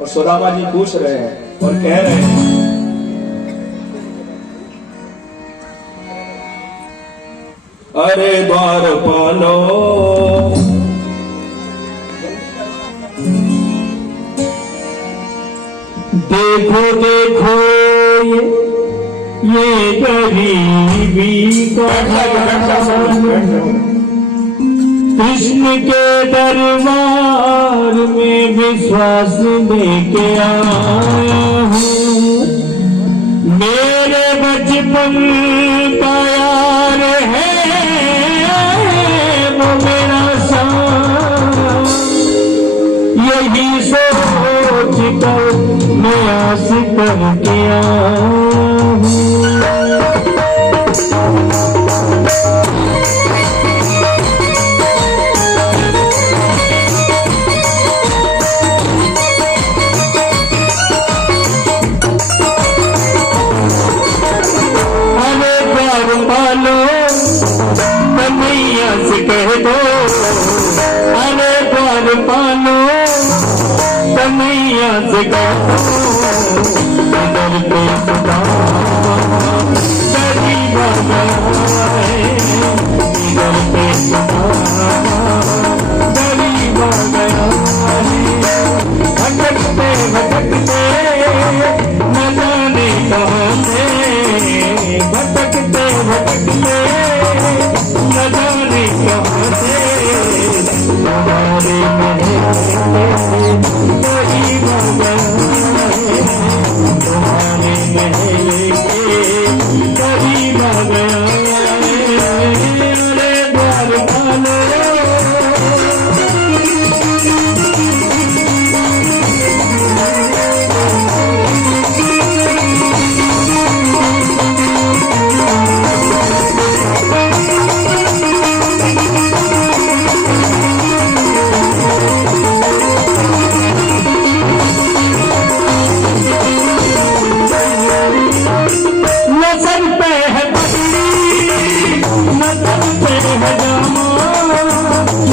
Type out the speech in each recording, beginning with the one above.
और सुदामा जी पूछ रहे हैं और कह रहे हैं, अरे द्वारपालो देखो देखो ये गरीबी का कृष्ण के दरबार में विश्वास लेके आया हूँ। मेरे बचपन का यार है वो मेरा साथ, यही सोच कर मैं आस करके आया हूँ। कन्हैया से कह दो, अरे द्वारपालो कन्हैया से कह दो, इधर पे सुदामा गरीब आ गया है, इधर पे सुदामा गरीब आ गया है। भटकते भटकते न जाने कहाँ से, भटकते भटकते न जाने कहाँ से तुम्हारे महल गरीब आ गया है, तुम्हारे महल गरीब आ गया है। अरे द्वारपालो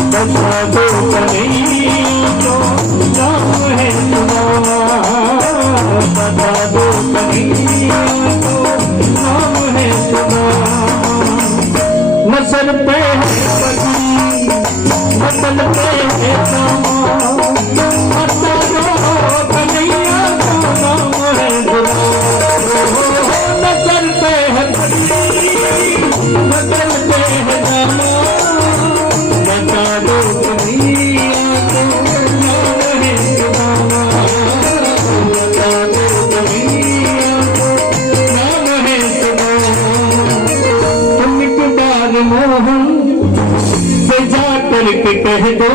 बता दो कन्हैया को नाम है सुदामा, बता दो कन्हैया को नाम है सुदामा। नसल पे है पगड़ी, नसल पे है दामा, बता दो कन्हैया को नाम है सुदामा। नसल पे है पगड़ी, नसल पे है दामा, बता दो कन्हैया को नाम है सुदामा, बता दो कन्हैया को नाम है सुदामा। तुम एक बार मोहन से जा करके कह दो,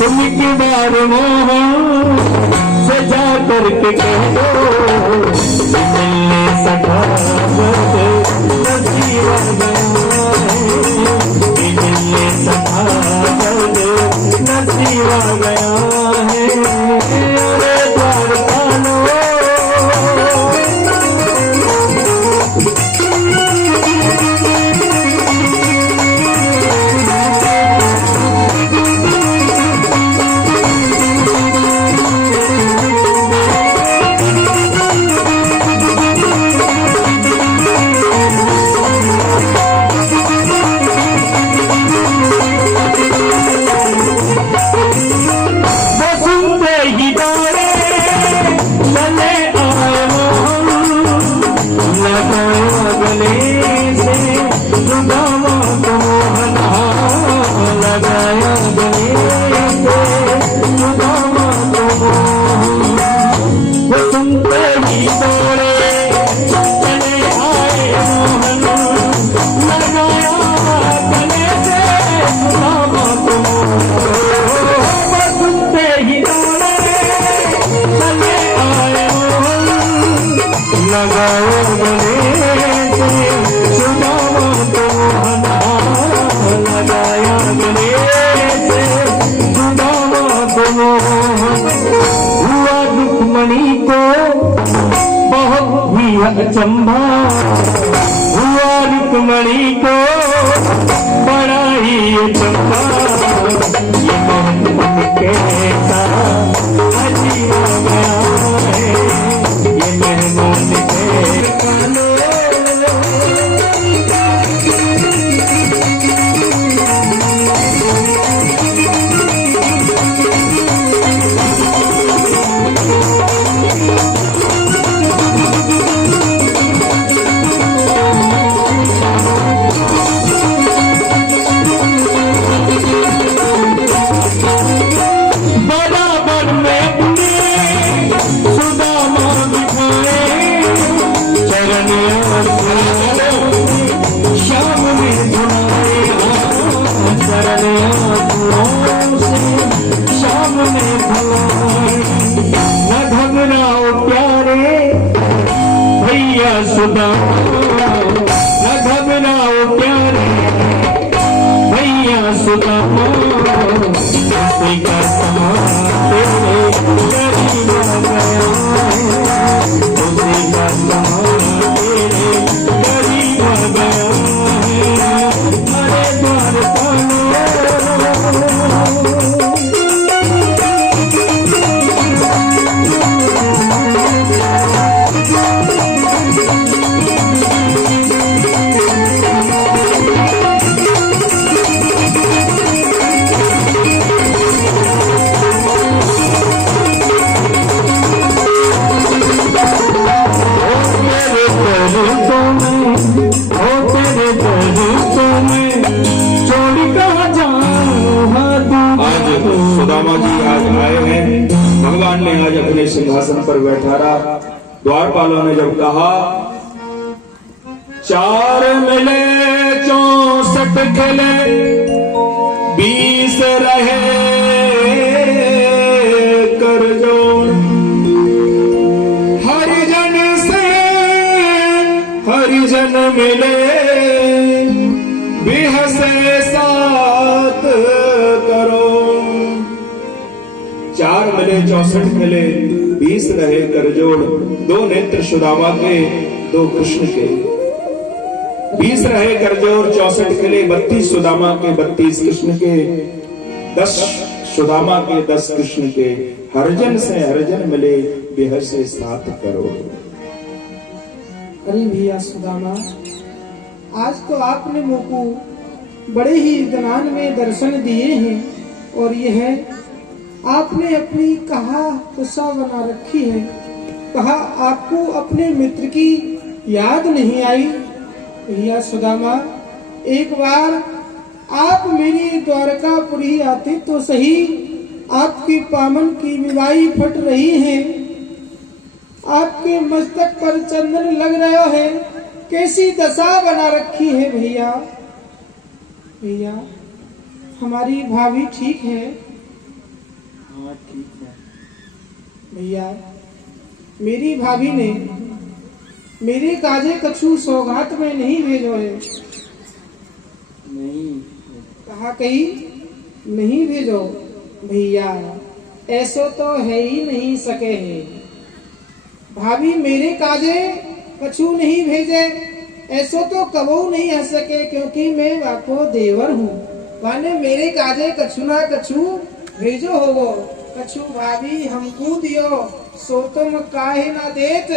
तुम एक बार मोहन से जा करके कह दो, मिलने सका नसीब आ गया है, मिलने सका नसीब आ गया है। अरे द्वारपालो अचंभा हुआ रुक्मणी को बड़ा ही अचंभा, ये मोहन कैसा अजीब सुदामा जी आज आए हैं, भगवान ने आज अपने सिंहासन पर बैठारा। द्वारपालों ने जब कहा 4 मिले 64 खिले 20 रहे कर जोड़, हरिजन से हरिजन मिले बिहसे 7 करोड़। 4 मिले 64 खिले 20 रहे कर जोड़, 2 नेत्र सुदामा के 2 कृष्ण के। 20 रहे कर जोड़ 64 खिले, 32 सुदामा के 32 कृष्ण के, 10 सुदामा के 10 कृष्ण के। हरिजन से हरिजन मिले बेहद से 7 करोड़। अरे भैया सुदामा, आज तो आपने मुझको बड़े ही इत्मीनान में दर्शन दिए हैं, और यह आपने अपनी कहा गुस्सा बना रखी है। कहा आपको अपने मित्र की याद नहीं आई। भैया सुदामा, एक बार आप मेरी द्वारकापुरी आते तो सही। आपकी पामन की विवाही फट रही है, आपके मस्तक पर चंदन लग रहा है, कैसी दशा बना रखी है भैया। भैया हमारी भाभी ठीक है? हाँ ठीक है भैया, मेरी भाभी ने मेरे काजे कछु सौगात में नहीं भेजो है। नहीं कहा कहीं नहीं भेजो भैया, ऐसो तो है ही नहीं सके है। भाभी मेरे काजे कछु नहीं भेजे, ऐसो तो कबू नहीं आ सके, क्योंकि मैं बापो देवर हूँ। माने मेरे काजे कछु ना कछु भेजो होगो। कछु भाभी हमको दियो, सो तुम काहे ना देत।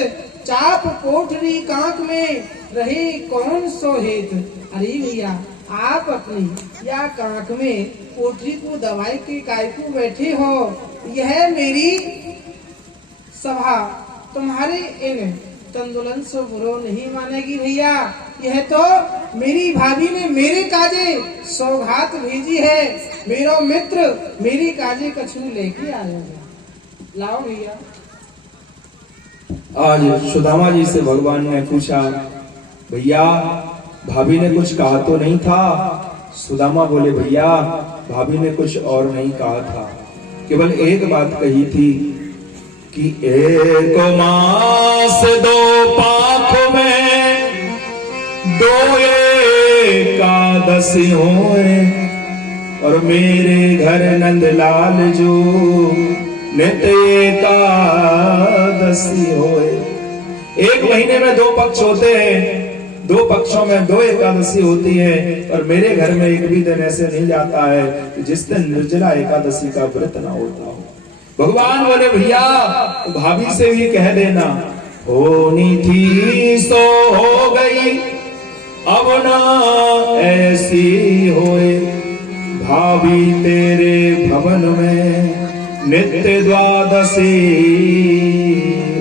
चाप कोठरी कांक में रहे कौन सो हेत। अरे भैया, आप अपनी या कांक में कोठरी को दवाई के काय को बैठे हो। यह मेरी सभा तुम्हारे इन तंदुलन से बुरो नहीं मानेगी भैया। यह तो मेरी भाभी ने मेरे काजे सौगात भेजी है। मेरा मित्र मेरी काजे कछु लेके आया है। लाओ भैया। आज सुदामा जी से भगवान ने पूछा, भैया भाभी ने कुछ कहा तो नहीं था? सुदामा बोले, भैया भाभी ने कुछ और नहीं कहा था, केवल एक बात कही थी कि 1 मास 2 पाख में 2 एकादशी होए, और मेरे घर नंदलाल जो नित्य एकादशी होए। 1 महीने में 2 पक्ष होते हैं, 2 पक्षों में 2 एकादशी होती है, और मेरे घर में एक भी दिन ऐसे नहीं जाता है कि जिस दिन निर्जला एकादशी का व्रत ना होता हो। भगवान बोले भैया भाभी से भी कह देना, होनी थी सो हो गई, अब ना ऐसी होए, भाभी तेरे भवन में नित्य द्वादशी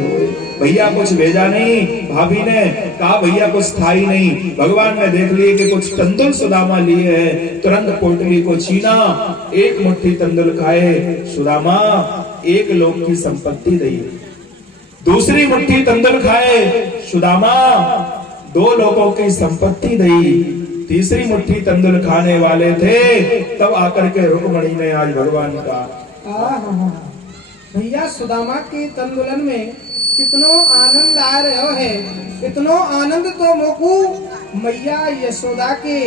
होए। भैया कुछ भेजा नहीं, भाभी ने कहा भैया कुछ था ही नहीं। भगवान ने देख लिए कि कुछ तंदुल सुदामा लिए है, तुरंत पोटली को छीना, एक मुट्ठी तंदुल खाए, सुदामा एक लोक की संपत्ति दी। दूसरी मुट्ठी तंदुल खाए, सुदामा 2 लोगों की संपत्ति दी। तीसरी मुट्ठी तंदुल खाने वाले थे, तब आकर के रुक्मणी ने आज भगवान का भैया सुदामा के तंदुलन में कितनो आनंद आ रहे है। इतनो आनंद तो मोकू मैया यशोदा के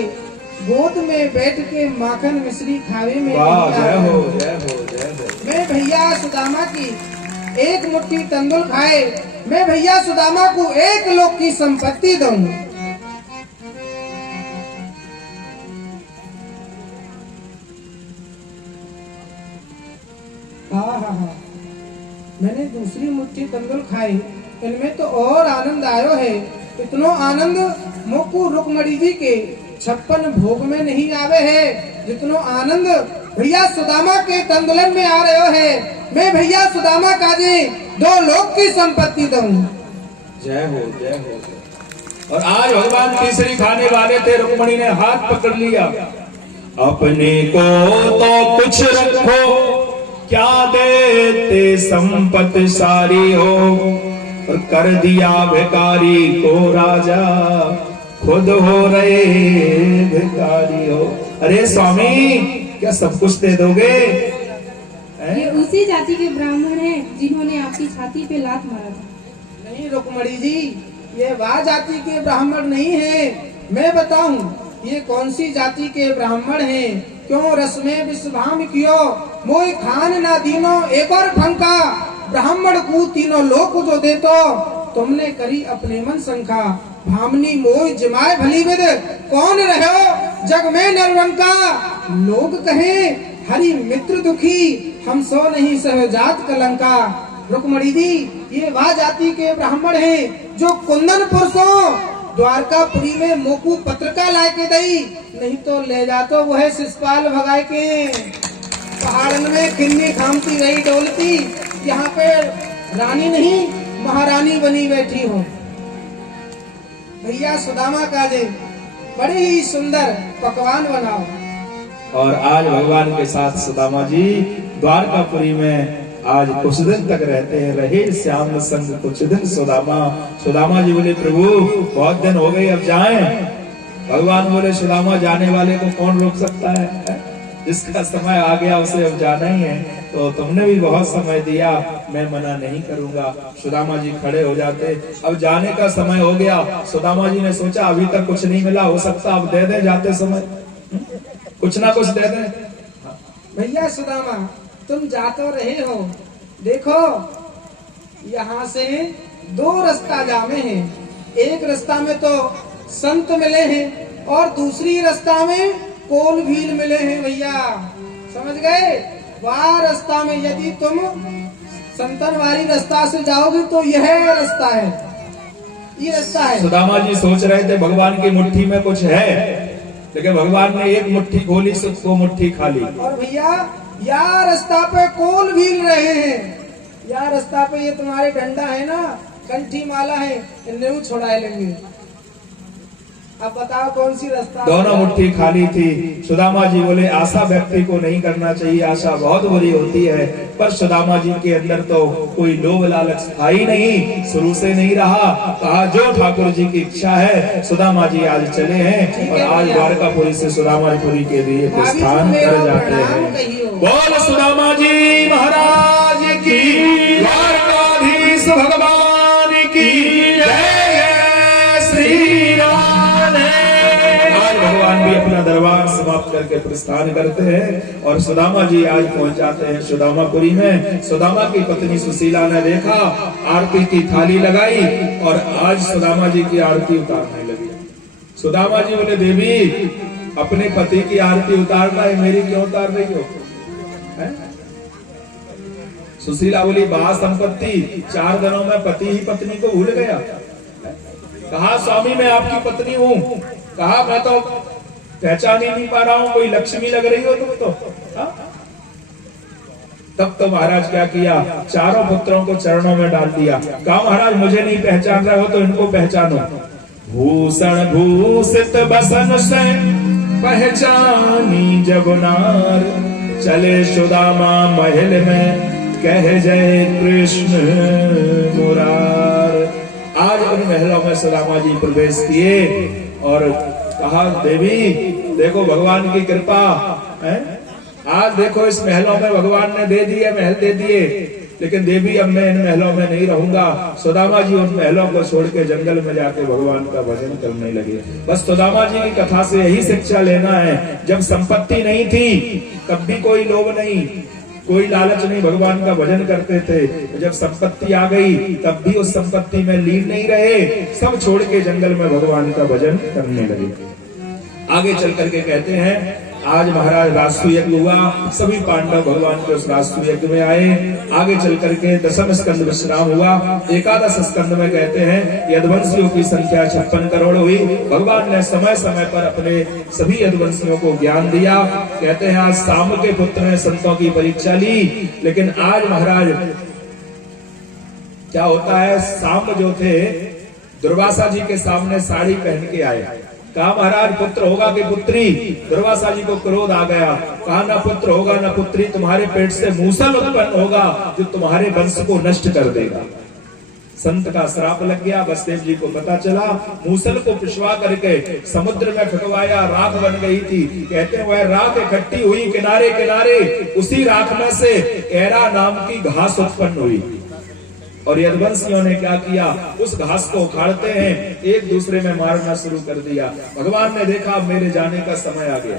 गोद में बैठ के माखन मिश्री खावे में। जय हो जय हो जय हो। मैं भैया सुदामा की एक मुट्ठी तंदुल खाए, मैं भैया सुदामा को 1 लोक की संपत्ति दूं। मैंने दूसरी मुट्ठी तंदुल खाई, इनमें तो और आनंद आयो है। इतनो आनंद मोकू रुक्मणी जी के 56 भोग में नहीं आवे है, जितनो आनंद भैया सुदामा के तंदुलन में आ रहे है। मैं भैया सुदामा काजे 2 लोक की संपत्ति दूं। जय हो जय हो। और आज भगवान तीसरी खाने वाले थे, रुक्मणी ने हाथ पकड़ लिया, अपने को तो कुछ रखो, क्या देते संपत सारी हो, और कर दिया भिखारी को राजा, खुद हो रहे भिखारी हो। अरे स्वामी क्या सब कुछ दे दोगे? ये उसी जाति के ब्राह्मण हैं जिन्होंने आपकी छाती पे लात मारा था। नहीं रुक्मणी जी, ये वह जाति के ब्राह्मण नहीं है। मैं बताऊं ये कौन सी जाति के ब्राह्मण हैं? क्यों रस में विश्वाम कियो, मोय खान ना दीनो एक और फंका, ब्राह्मण को 3 लोक जो दे तो, तुमने करी अपने मन संखा, भामनी मोय जमाए भली विद, कौन रहो जग में नरवंका। लोग कहे हरि मित्र दुखी, हम सो नहीं सहजात कलंका। रुक्मणी जी ये वह जाति के ब्राह्मण हैं जो कुंदन पुरुषों द्वारकापुरी में मोकू पत्रिका ला के दई, नहीं तो ले जातो वह शिषपाल भगाए के। पहाड़न में खिन्नी खामती रही डोलती, यहाँ पे रानी नहीं महारानी बनी बैठी हो। भैया सुदामा काजे बड़े ही सुंदर पकवान बनाओ। और आज भगवान के साथ सुदामा जी द्वारकापुरी में आज कुछ दिन तक रहते हैं। रहे श्याम संग कुछ दिन सुदामा। सुदामा जी बोले प्रभु बहुत दिन हो गए, अब जाएं। भगवान बोले सुदामा जाने वाले को कौन रोक सकता है? जिसका समय आ गया उसे अब जाना ही है। तो तुमने भी बहुत समय दिया, मैं मना नहीं करूंगा। सुदामा जी खड़े हो जाते, अब जाने का समय हो गया। सुदामा जी ने सोचा अभी तक कुछ नहीं मिला, हो सकता अब दे दे जाते समय, कुछ ना कुछ दे दे। भैया सुदामा तुम जा तो रहे हो, देखो यहाँ से 2 रास्ता जामे हैं। एक रास्ता में तो संत मिले हैं और दूसरी रास्ता में कोल भील मिले हैं। भैया समझ गए? वह रास्ता में यदि तुम संतनवारी रास्ता से जाओगे तो यह रास्ता है, ये रास्ता है। सुदामा जी सोच रहे थे भगवान की मुट्ठी में कुछ है, लेकिन भगवान ने एक मुट्ठी खोली, वो मुट्ठी खाली। और भैया या रास्ता पे कोल भील रहे हैं, या रास्ता पे ये तुम्हारे डंडा है ना, कंठी माला है, इन्हें छुड़ा लेंगे। अब बताओ कौन सी रास्ता? दोनों मुट्ठी खाली थी। सुदामा जी बोले आशा व्यक्ति को नहीं करना चाहिए, आशा बहुत बुरी होती है। पर सुदामा जी के अंदर तो कोई लोभ लालच था ही नहीं, शुरू से नहीं रहा। कहा जो ठाकुर जी की इच्छा है। सुदामा जी आज चले हैं और आज द्वारकापुरी से सुदामापुरी के लिए प्रस्थान कर जाते हैं। बोल सुदामा जी महाराज की, द्वारकाधीश भगवान की जय। श्री राम। आज भगवान भी अपना दरबार समाप्त करके प्रस्थान करते हैं और सुदामा जी आज पहुंच जाते हैं सुदामापुरी में। सुदामा की पत्नी सुशीला ने देखा, आरती की थाली लगाई और आज सुदामा जी की आरती उतारने लगी। सुदामा जी बोले देवी अपने पति की आरती उतारना है, मेरी क्यों उतार रही हो? सुशीला बोली बा संपत्ति 4 दिनों में पति ही पत्नी को भूल गया। कहा स्वामी मैं आपकी पत्नी हूँ। कहा मैं तो पहचान ही नहीं पा रहा हूँ, कोई लक्ष्मी लग रही हो तुम तो। हा? तब तो महाराज क्या किया, चारों पुत्रों को चरणों में डाल दिया। कहा महाराज मुझे नहीं पहचान रहे हो तो इनको पहचानो। भूषण भूषित बसन से पहचानी जब नार, चले सुदामा महल में कह जय कृष्ण मुरार। आज उन महलों में सुदामा जी प्रवेश किए और कहा देवी देखो भगवान की कृपा है, आज देखो इस महलों में भगवान ने दे दिए, महल दे दिए, लेकिन देवी अब मैं इन महलों में नहीं रहूंगा। सुदामा जी उन महलों को छोड़ के जंगल में जाके भगवान का भजन करने लगे। बस सुदामा जी की कथा से यही शिक्षा लेना है, जब संपत्ति नहीं थी तब भी कोई लोभ नहीं, कोई लालच नहीं, भगवान का भजन करते थे। जब संपत्ति आ गई तब भी उस संपत्ति में लीन नहीं रहे, सब छोड़ के जंगल में भगवान का भजन करने लगे। आगे चल करके कहते हैं आज महाराज राजसूय यज्ञ हुआ, सभी पांडव भगवान के उस राजसूय यज्ञ में आए। आगे चल करके दशम स्कंद विश्राम हुआ। एकादश स्कंद में कहते हैं यदुवंशियों की संख्या 56 करोड़ हुई। भगवान ने समय समय पर अपने सभी यदुवंशियों को ज्ञान दिया। कहते हैं आज साम के पुत्र ने संतों की परीक्षा ली, लेकिन आज महाराज क्या होता है, साम जो थे दुर्वासा जी के सामने साड़ी पहन के आए। कहा महाराज पुत्र होगा कि पुत्री? दुर्वासा जी को क्रोध आ गया। कहा ना पुत्र होगा ना पुत्री, तुम्हारे पेट से मूसल उत्पन्न होगा जो तुम्हारे वंश को नष्ट कर देगा। संत का श्राप लग गया। वसुदेव जी को पता चला, मूसल को पिछवा करके समुद्र में फेंकवाया, राख बन गई थी। कहते हैं वह राख इकट्ठी हुई किनारे किनारे, उसी राख में से एरा नाम की घास उत्पन्न हुई। और यदुवंशियों ने क्या किया, उस घास को उखाड़ते हैं, एक दूसरे में मारना शुरू कर दिया। भगवान ने देखा मेरे जाने का समय आ गया।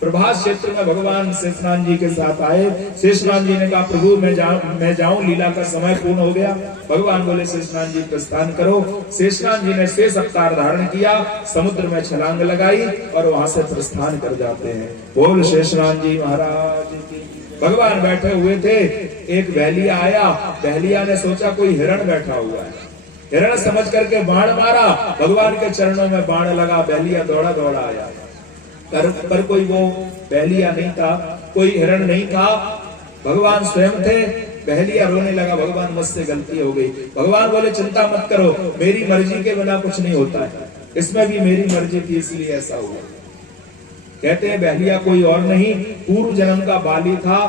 प्रभास क्षेत्र में भगवान शेषनाग जी के साथ आए। शेषनाग जी ने कहा प्रभु मैं जाऊं, लीला का समय पूर्ण हो गया। भगवान बोले शेषनाग जी प्रस्थान करो। शेषनाग जी ने शेष अवतार धारण किया, समुद्र में छलांग लगाई और वहां से प्रस्थान कर जाते हैं। बोल शेषनाग जी महाराज की। भगवान बैठे हुए थे, एक बहलिया आया। बहलिया ने सोचा कोई हिरण बैठा हुआ है, हिरण समझ करके बाण मारा, भगवान के चरणों में बाण लगा। बहलिया दौड़ा दौड़ा आया, पर कोई वो बहलिया नहीं था, कोई हिरण नहीं था, भगवान स्वयं थे। बहलिया रोने लगा, भगवान मुझसे गलती हो गई। भगवान बोले चिंता मत करो, मेरी मर्जी के बिना कुछ नहीं होता है, इसमें भी मेरी मर्जी थी इसलिए ऐसा हुआ। कहते हैं बहलिया कोई और नहीं, पूर्व जन्म का बाली था,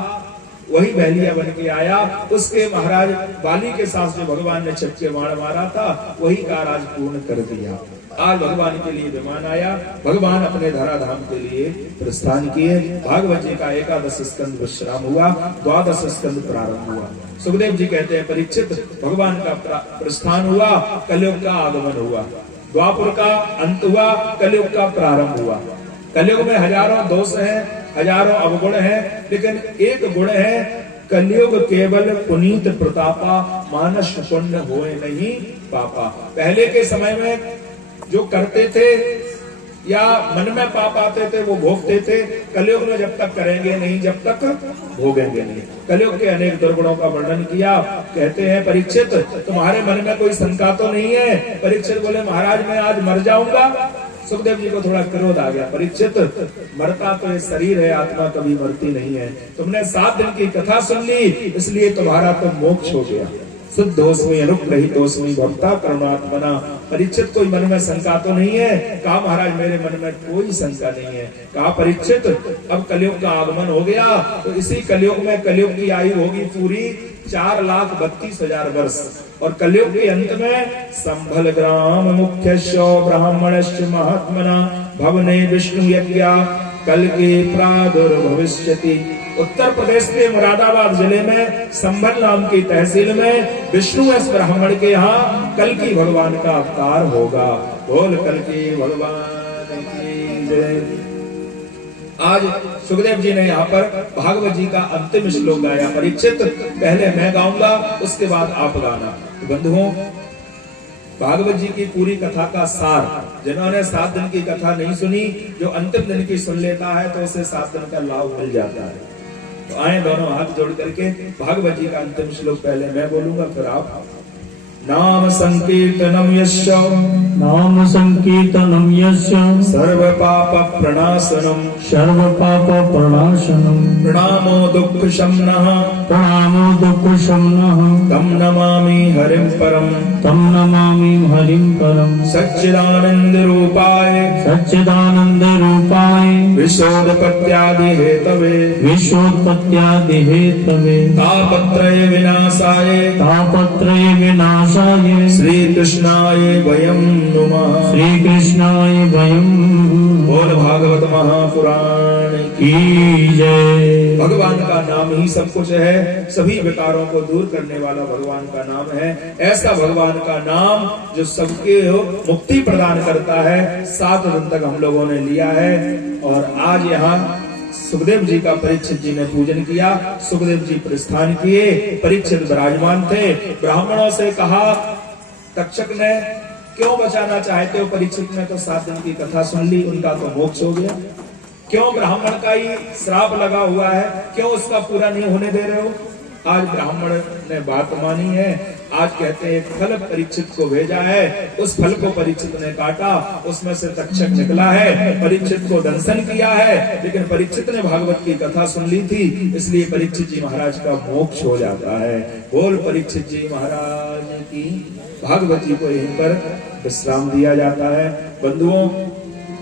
वही बहलिया बन के आया। उसके महाराज बाली के साथ जो भगवान ने छक्के बाण मारा था, वही कार्य आज पूर्ण कर दिया। आज भगवान के लिए विमान आया, भगवान अपने धराधाम के लिए प्रस्थान किए। भागवत जी का एकादश स्कंद विश्राम हुआ, द्वादश स्कंद प्रारंभ हुआ। सुखदेव जी कहते हैं परीक्षित भगवान का प्रस्थान हुआ, कलयुग का आगमन हुआ, द्वापर का अंत हुआ, कलयुग का प्रारंभ हुआ। कलयुग में हजारों दोष हैं, हजारों अवगुण हैं, लेकिन एक गुण है, कलयुग केवल पुनीत प्रतापा, मानस पुण्य होए नहीं पापा। पहले के समय में जो करते थे या मन में पाप आते थे वो भोगते थे, कलयुग में जब तक करेंगे नहीं, जब तक भोगेंगे नहीं। कलयुग के अनेक दुर्गुणों का वर्णन किया। कहते हैं परीक्षित तुम्हारे मन में कोई शंका तो नहीं है? परीक्षित बोले महाराज मैं आज मर जाऊंगा। सुखदेव जी को थोड़ा क्रोध आ गया, परीक्षित मरता तो ये शरीर है, आत्मा कभी मरती नहीं है। तुमने 7 दिन की कथा सुन ली, इसलिए तुम्हारा तो मोक्ष हो गया। शुद्धोस्मि अनुग्रहीतोस्मि भक्ता करुणात्मना। परीक्षित कोई मन में शंका तो नहीं है? कहा महाराज मेरे मन में कोई शंका नहीं है। कहा परीक्षित अब कलयुग का आगमन हो गया, तो इसी कलयुग में कलयुग की आयु होगी पूरी 4,32,000 वर्ष, और कलयुग के अंत में संभल ग्राम मुख्य ब्राह्मणश्च महात्मना भवने विष्णु यज्ञ कल के प्रादुर्भविष्यति। उत्तर प्रदेश के मुरादाबाद जिले में संभल नाम की तहसील में विष्णु एस ब्राह्मण के यहाँ कल की भगवान का अवतार होगा। बोल कल की भगवान की जय। आज सुखदेव जी ने यहाँ पर भागवत जी का अंतिम श्लोक गाया। परीक्षित पहले मैं गाऊंगा, उसके बाद आप गाना। तो बंधुओं भागवत जी की पूरी कथा का सार, जिन्होंने 7 दिन की कथा नहीं सुनी, जो अंतिम दिन की सुन लेता है तो उसे 7 दिन का लाभ मिल जाता है। तो आए दोनों हाथ जोड़ करके भागवत जी का अंतिम श्लोक पहले मैं बोलूंगा फिर आप। नाम संकीर्तनम यस्य नाम संकीर्तनम यस्य सर्व पाप प्रणाशनम सर्व पाप प्रणाशनम प्रणामो दुःख शमनः प्रणामो दुःख शमनः तम नमामि हरिं परम तम नमामि हरिं परम सच्चिदानंद रूपाय सच्चिदानंद रूपाय विशोधपत्यादि हेतवे विश्वोत्पत्त्यादि हेतवे तापत्रय विनाशाय तापत्रय विनाशाय श्री कृष्णाय वयं नुमः। श्री कृष्णाय वयं बोल भागवत महापुराण की जय। भगवान का नाम ही सब कुछ है, सभी विकारों को दूर करने वाला भगवान का नाम है। ऐसा भगवान का नाम जो सबके मुक्ति प्रदान करता है, 7 दिन तक हम लोगों ने लिया है। और आज यहाँ सुखदेव जी का परीक्षित जी ने पूजन किया, सुखदेव जी प्रस्थान किए, परीक्षित विराजमान थे। ब्राह्मणों से कहा, तक्षक ने क्यों बचाना चाहते हो परीक्षित ने तो 7 दिन की कथा सुन ली, उनका तो मोक्ष हो गया। क्यों ब्राह्मण का ही श्राप लगा हुआ है, क्यों उसका पूरा नहीं होने दे रहे हो? आज ब्राह्मण ने बात मानी है। आज कहते हैं फल परीक्षित को भेजा है, उस फल को परीक्षित ने काटा, उसमें से तक्षक निकला है, परीक्षित को दंशन किया है। लेकिन परीक्षित ने भागवत की कथा सुन ली थी, इसलिए परीक्षित जी महाराज का मोक्ष हो जाता है। बोल परीक्षित जी महाराज की। भागवत जी को यहीं पर विश्राम दिया जाता है। बंधुओं,